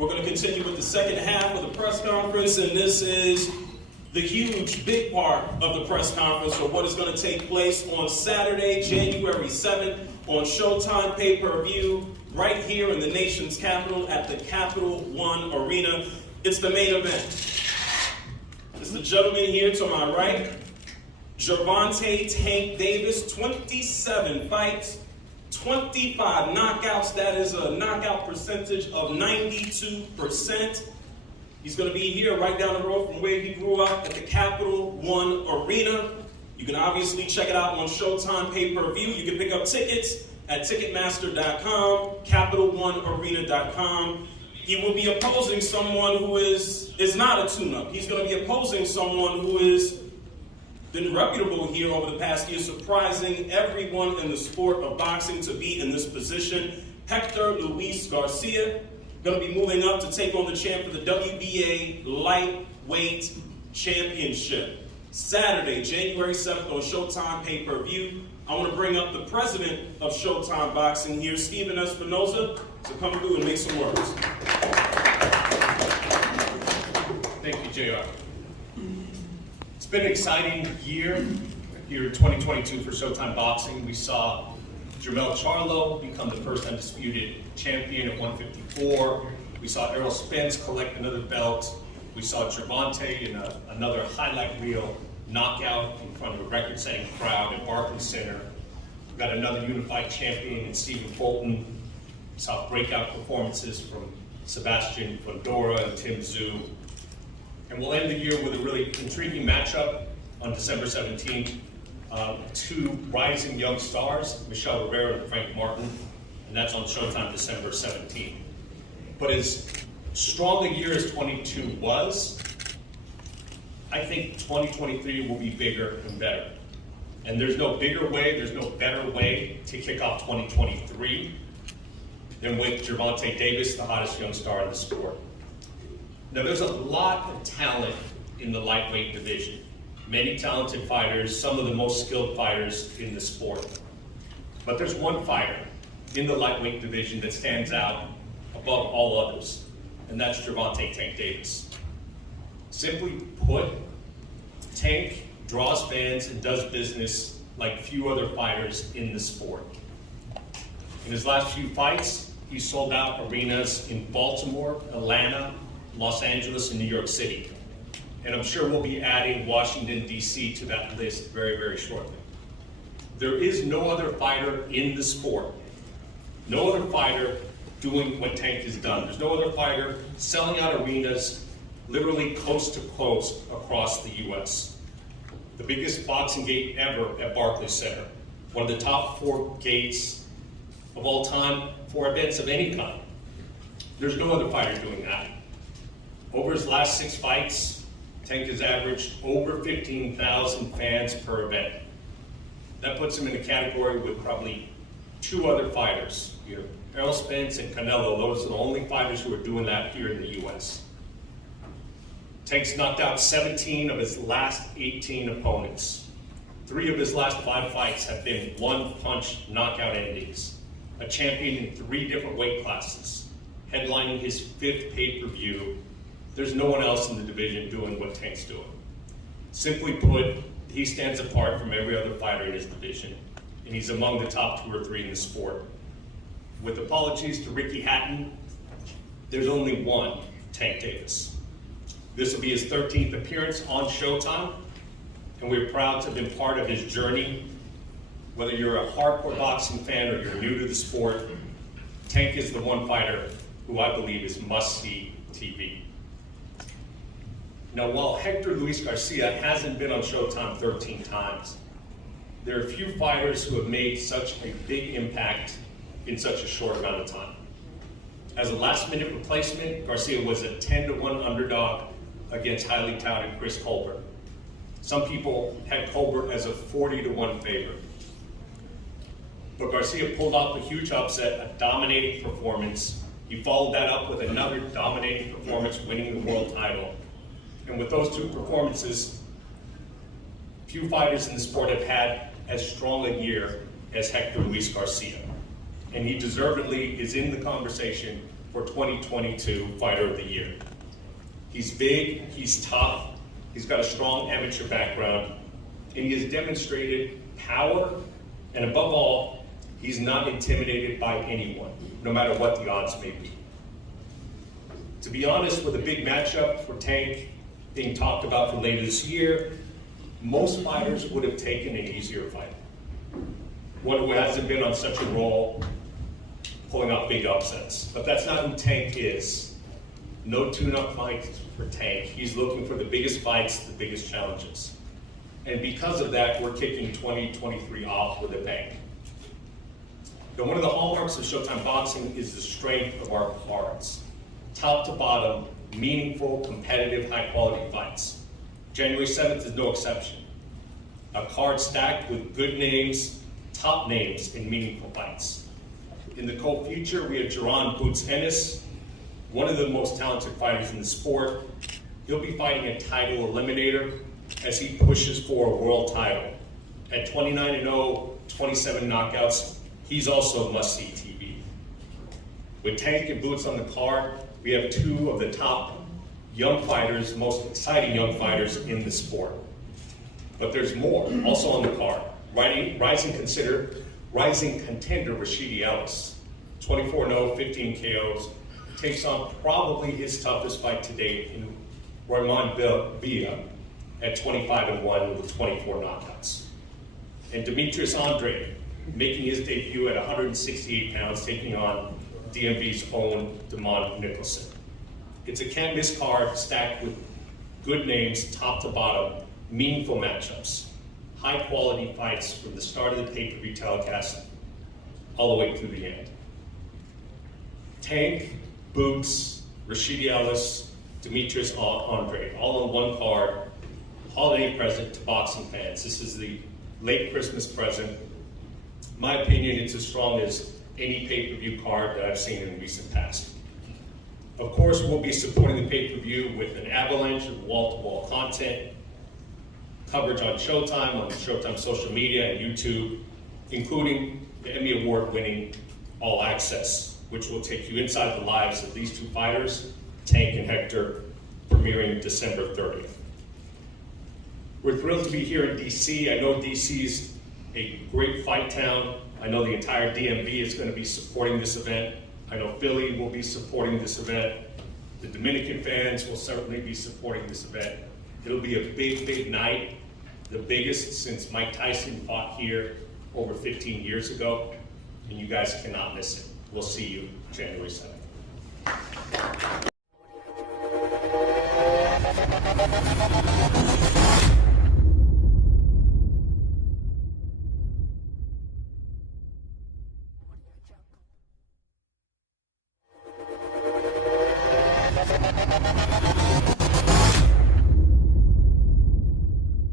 We're going to continue with the second half of the press conference, and this is the huge, big part of the press conference, or what is going to take place on Saturday, January 7th, on Showtime pay-per-view, right here in the nation's capital at the Capital One Arena. It's the main event. It's the gentleman here to my right, Gervonta "Tank" Davis, 27 fights, 25 knockouts. That is a knockout percentage of 92%. He's going to be here right down the road from where he grew up at the Capital One Arena. You can obviously check it out on Showtime pay-per-view. You can pick up tickets at Ticketmaster.com, CapitalOneArena.com. He will be opposing someone who is not a tune-up. He's going to be opposing someone who has been reputable here over the past year, surprising everyone in the sport of boxing to be in this position. Hector Luis Garcia going to be moving up to take on the champ for the WBA Lightweight Championship. Saturday, January 7th on Showtime pay-per-view. I want to bring up the president of Showtime Boxing here, Stephen Espinoza, to come through and make some words. Thank you, JR. It's been an exciting year here in 2022 for Showtime Boxing. We saw Jermell Charlo become the first undisputed champion at 154. We saw Errol Spence collect another belt. We saw Gervonta in another highlight reel knockout in front of a record-setting crowd at Barclays Center. We got another unified champion in Stephen Fulton. We saw breakout performances from Sebastian Fundora and Tim Zhu. And we'll end the year with a really intriguing matchup on December 17th. Two rising young stars, Michelle Rivera and Frank Martin, and that's on Showtime December 17th. But as strong a year as 22 was, I think 2023 will be bigger and better. And there's no bigger way, there's no better way to kick off 2023 than with Gervonta Davis, the hottest young star in the sport. Now, there's a lot of talent in the lightweight division. Many talented fighters, some of the most skilled fighters in the sport. But there's one fighter in the lightweight division that stands out above all others, and that's Gervonta "Tank" Davis. Simply put, Tank draws fans and does business like few other fighters in the sport. In his last few fights, he sold out arenas in Baltimore, Atlanta, Los Angeles, and New York City. And I'm sure we'll be adding Washington, D.C. to that list very, very shortly. There is no other fighter in the sport, no other fighter doing what Tank has done. There's no other fighter selling out arenas literally coast to coast across the U.S. The biggest boxing gate ever at Barclays Center. One of the top 4 gates of all time for events of any kind. There's no other fighter doing that. Over his last 6 fights, Tank has averaged over 15,000 fans per event. That puts him in a category with probably 2 other fighters. You have Errol Spence and Canelo. Those are the only fighters who are doing that here in the U.S. Tank's knocked out 17 of his last 18 opponents. 3 of his last 5 fights have been one-punch knockout endings. A champion in 3 different weight classes, headlining his 5th pay-per-view. There's no one else in the division doing what Tank's doing. Simply put, he stands apart from every other fighter in his division, and he's among the top 2 or 3 in the sport. With apologies to Ricky Hatton, there's only one Tank Davis. This will be his 13th appearance on Showtime, and we're proud to have been part of his journey. Whether you're a hardcore boxing fan or you're new to the sport, Tank is the one fighter who I believe is must-see TV. Now, while Hector Luis Garcia hasn't been on Showtime 13 times, there are few fighters who have made such a big impact in such a short amount of time. As a last-minute replacement, Garcia was a 10-1 underdog against highly touted Chris Colbert. Some people had Colbert as a 40-1 favorite. But Garcia pulled off a huge upset, a dominating performance. He followed that up with another dominating performance, winning the world title. And with those 2 performances, few fighters in the sport have had as strong a year as Hector Luis Garcia. And he deservedly is in the conversation for 2022 Fighter of the Year. He's big, he's tough, he's got a strong amateur background, and he has demonstrated power, and above all, he's not intimidated by anyone, no matter what the odds may be. To be honest, with a big matchup for Tank being talked about for later this year, most fighters would have taken an easier fight. One who hasn't been on such a roll, pulling off big upsets. But that's not who Tank is. No tune-up fights for Tank. He's looking for the biggest fights, the biggest challenges. And because of that, we're kicking 2023 off with a bang. Now, one of the hallmarks of Showtime Boxing is the strength of our cards. Top to bottom, meaningful, competitive, high-quality fights. January 7th is no exception. A card stacked with good names, top names, and meaningful fights. In the co-feature, we have Jerron Boots Ennis, one of the most talented fighters in the sport. He'll be fighting a title eliminator as he pushes for a world title. At 29-0, 27 knockouts, he's also must-see TV. With Tank and Boots on the card, we have two of the top young fighters, most exciting young fighters in the sport. But there's more, also on the card. Rising contender Rashidi Ellis, 24-0, 15 KOs, takes on probably his toughest fight to date in Roman Villa at 25-1 with 24 knockouts. And Demetrius Andre, making his debut at 168 pounds, taking on DMV's own Damon Nicholson. It's a can't-miss card stacked with good names, top to bottom, meaningful matchups, high-quality fights from the start of the pay-per-view telecast all the way through the end. Tank, Boots, Rashidi Ellis, Demetrius Andre, all on one card, holiday present to boxing fans. This is the late Christmas present. In my opinion, it's as strong as any pay-per-view card that I've seen in the recent past. Of course, we'll be supporting the pay-per-view with an avalanche of wall-to-wall content, coverage on Showtime social media and YouTube, including the Emmy Award-winning All Access, which will take you inside the lives of these two fighters, Tank and Hector, premiering December 30th. We're thrilled to be here in DC. I know DC is a great fight town. I know the entire DMV is going to be supporting this event. I know Philly will be supporting this event. The Dominican fans will certainly be supporting this event. It'll be a big, big night, the biggest since Mike Tyson fought here over 15 years ago, and you guys cannot miss it. We'll see you January 7th.